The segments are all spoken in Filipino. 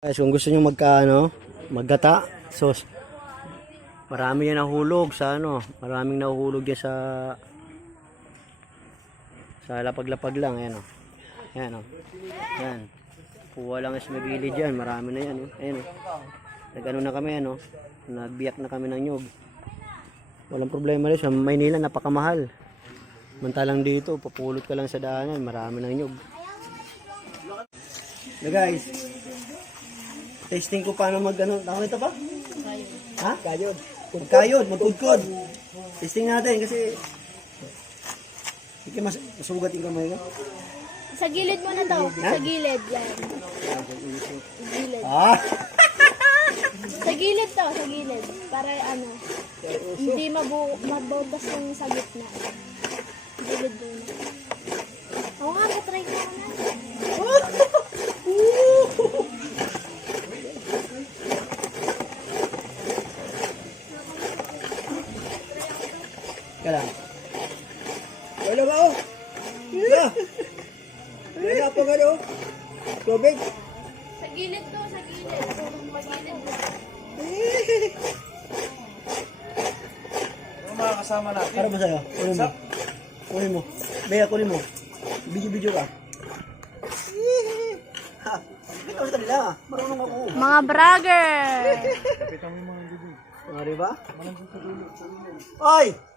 Guys, kung gusto nyo magka, ano, maggata, so, marami yan nahulog sa, ano, maraming nahuhulog yan sa, sa lapag-lapag lang, ayan, o. Ayan, o. Ayan. Kuha lang is nagilid dyan, marami na yan, o. Ayan, o. Nag-ano na kami, ano, nagbiyak na kami ng nyug. Walang problema rin sa Maynila, napakamahal. Mantalang dito, papulot ka lang sa daanan, marami ng nyug. Na guys, Testing ko paano mag ano. Tama ito pa? Ha? Kayod. Magkayod, magkudkod. Testing natin kasi Hindi mas masugat yung kamay ko. Sa gilid mo na daw. Sa gilid. Yan. Gilid. Ah! Sa gilid to. Sa gilid. Para ano. Hindi mabu mabutas yung sa gitna. Gilid mo na. Oo nga, patry ko na. Kaya lang. Wala ba oh? Wala. Wala pa gano. Tubig. Sa gilid to. Sa gilid. Sa gilid. Yung mga kasama natin. Para ba sa'yo? Kunin mo. Kunin mo. Bea, kunin mo. Video-video ka. Ito sa kanila. Marunong ako. Mga brother. Ano ba? Oy!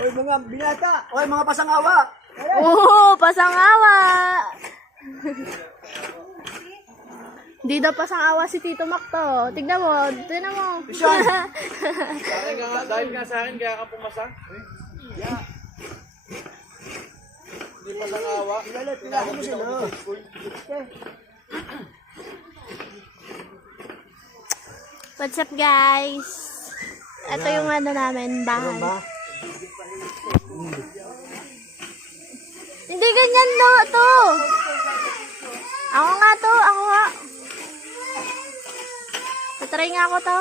Oy mga binata! Oy mga pasangawa! Oo, pasangawa. Hindi daw pasangawa si Tito Mac to. Tignan mo. Tignan mo. Dahil nga, dahil nga sa akin, kaya ka pumasa. Hindi pa lang awa. Kilala, kilala mo sila. What's up guys? Ito yung ano namin, bahay. Ba? Hindi ganyan no, to. Ako nga to, ako nga. Tatry nga ako to.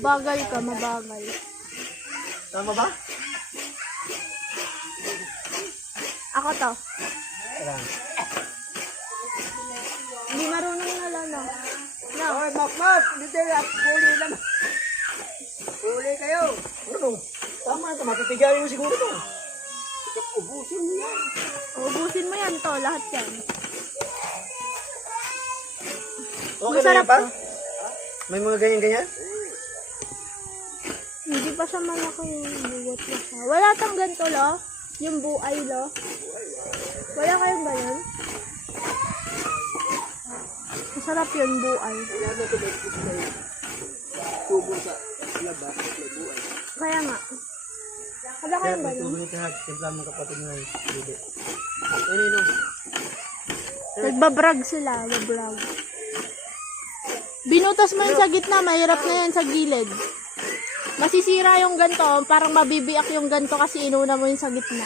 Bagal ka, mabagal. Tama ba? Ako to. Ayan. Hindi marunong na lalo. No. Oy, Mak Mak! Dito yan! Huli naman! Huli kayo! Ano? Tama ito, matitigarin mo siguro to. Ubusin mo yan. Ubusin mo yan to, lahat yan. Okay na Masarap yan pa? to. May mga ganyan-ganyan? Hindi pa siya malaki yung buwat na siya. Wala tang ganito, lo. Yung buay, lo. Wala kayong ganyan? Masarap yun, buay. Tubo sa labas, may. Kaya nga. Wala kayong ganyan? Tubo nito ha, timpla mga kapatid mo yung bebe. Ano yun? Nagbabrag sila, nagbabrag. Binutas mo yun sa gitna, mahirap na yan sa gilid. Masisira yung ganto, parang mabibiyak yung ganto kasi inuna mo yun sa gitna.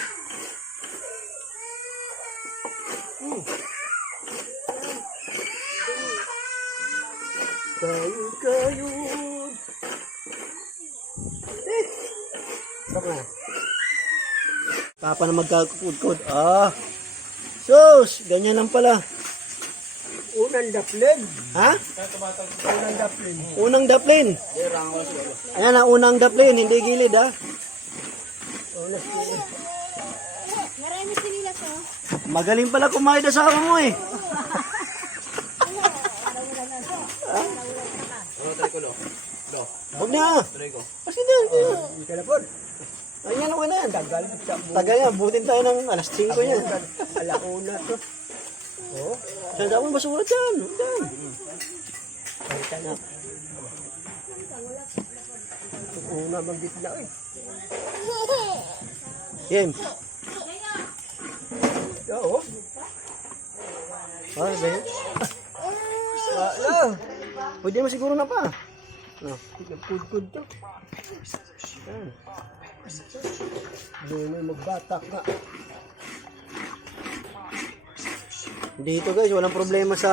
Kayo, kayo. Na. Papa na magkakukod-kod. Ah! Sus! Ganyan lang pala. Unang daplin. Ha? Unang daplin. Unang daplin. Ayan na, unang daplin. Hindi gilid ha. Marami sinila to. Magaling pala kumain sa asawa mo eh. Ano, ko, Huwag na. try ko. Kasi na. Hindi ka na na yan. Tagal. Tagal yan. Butin tayo ng alas 5 yan. Alauna to. Oo. Saan daw ang basura dyan? Dyan. Kahit na. Una bang gitna eh. Yan. Oo. Ah, ganyan. Ah, ah. Pwede mo siguro na pa. No, kud-kud to. Yan. Hindi magbatak nga. Dito guys, walang problema sa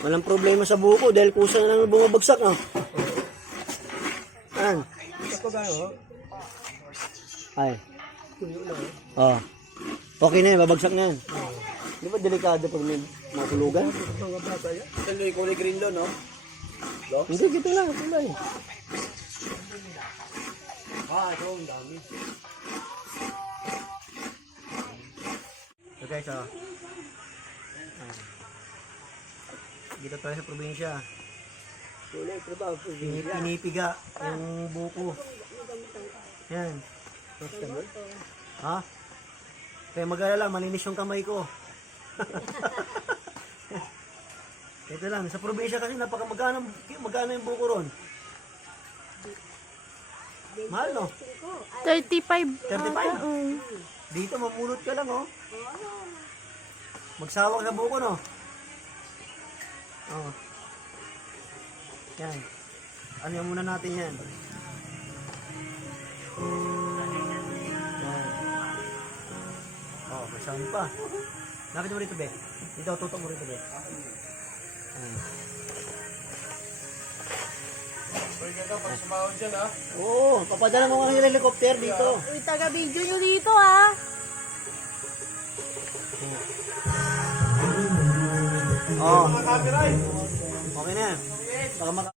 walang problema sa buko dahil kusa na lang bumabagsak ah. Yan. Ay. Oh. Okay na yan, babagsak na yan. Di ba delikado pag may matulugan? Ito yung kulay green doon, no? Hindi, gito lang, kulay. Ah, ito, ang dami. So guys, oh. Ah. Dito tayo sa probinsya. Ito? Pini- Pinipiga yung buko. Yan. Ha? Kaya mag-alala, malinis yung kamay ko. Ito lang, sa probinsya kasi napaka magkano, magkano yung buko ron? Mahal no? 35. 35? Mm. Dito mamulot ka lang oh. Magsawa ka buko no? Oh. Yan. Ano yan muna natin yan? Yan. Oh, may sound pa. Lapit mo rito, be. Dito, tutok mo rito, be. Ha? Oo, papadala mo ng helicopter dito. Uy, taga-video nyo dito ah. Oh, Mga camera, eh. okay na. Baka maka...